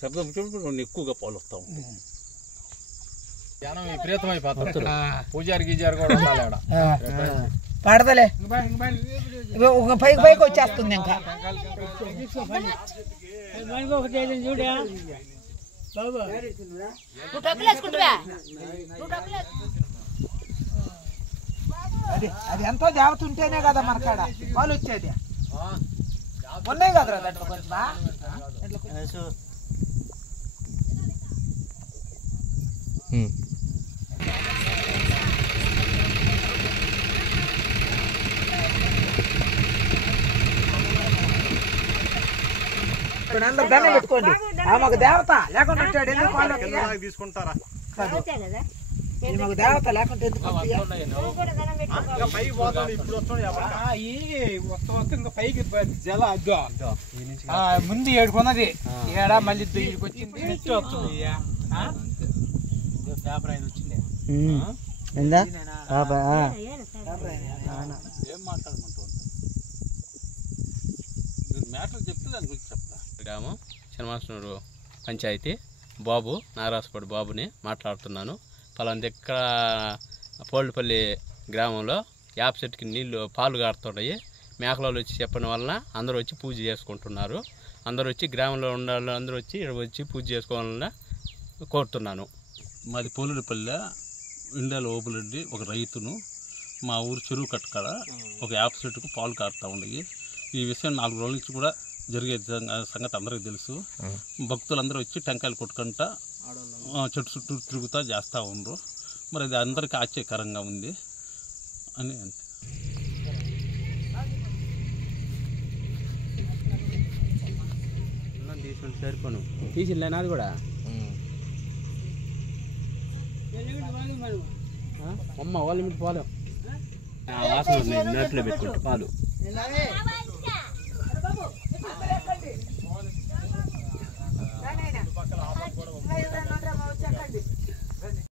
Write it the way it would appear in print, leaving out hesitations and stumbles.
శబ్దం వచ్చినప్పుడు ఎక్కువగా పాలు వస్తూ ఉంటాయి. జనం విపరీతమైపోతారు. పూజారి గీజారు కూడా పడతలే పైకి పైకి వచ్చేస్తుంది ఇంకా. అది ఎంతో దేవత ఉంటేనే కదా మనకాడ పాలు వచ్చేది. ఉన్నాయి కదరా దాంట్లో కొంచెం అందరు దండం పెట్టుకోండి. మాకు దేవత లేకుండా వచ్చాడు ఎందుకు తీసుకుంటారా? మాకు దేవత లేకుండా ఎందుకు ఇంకా పైకి జల ముందు ఏడుకున్నది ఏడా మళ్ళీ దగ్గరికి వచ్చింది వస్తుంది. పేపర్ ఆయన వచ్చింది. ఏం మాట్లాడమంటూ మీరు మ్యాటర్ చెప్తే దాని గురించి చెప్తా. గ్రామం శనమాసనూరు పంచాయతీ బాబు నారాసుపడి బాబుని మాట్లాడుతున్నాను. పలానా దగ్గర పోల్పల్లి గ్రామంలో యాప చెట్టుకి నీళ్ళు పాలు కారుతున్నాయి. మేకలలో వచ్చి చెప్పడం వలన అందరూ వచ్చి పూజ చేసుకుంటున్నారు. అందరూ వచ్చి గ్రామంలో ఉన్న వాళ్ళు అందరూ వచ్చి ఇక్కడ వచ్చి పూజ చేసుకోవాలని కోరుతున్నాను. మాది పోలుడిపల్లె ఇండియాలో ఓపులెడ్డి ఒక రైతును. మా ఊరు చెరువు కట్టకాడ ఒక యాప చెట్టుకు పాలు కారుతూ ఉన్నాయి. ఈ విషయం 4 రోజుల నుంచి కూడా జరిగే సంగతి అందరికీ తెలుసు. భక్తులందరూ వచ్చి టెంకాయలు కొట్టుకుంటా చెట్టు చుట్టూ తిరుగుతూ చేస్తూ ఉండరు. మరి అది అందరికీ ఆశ్చర్యకరంగా ఉంది అని అంతే. తీసుకుంటే సరిపోను తీసిలే నాది కూడా అమ్మ వాళ్ళ మీద పాలు వాసన నోట్లో పెట్టుకుంటే పాలు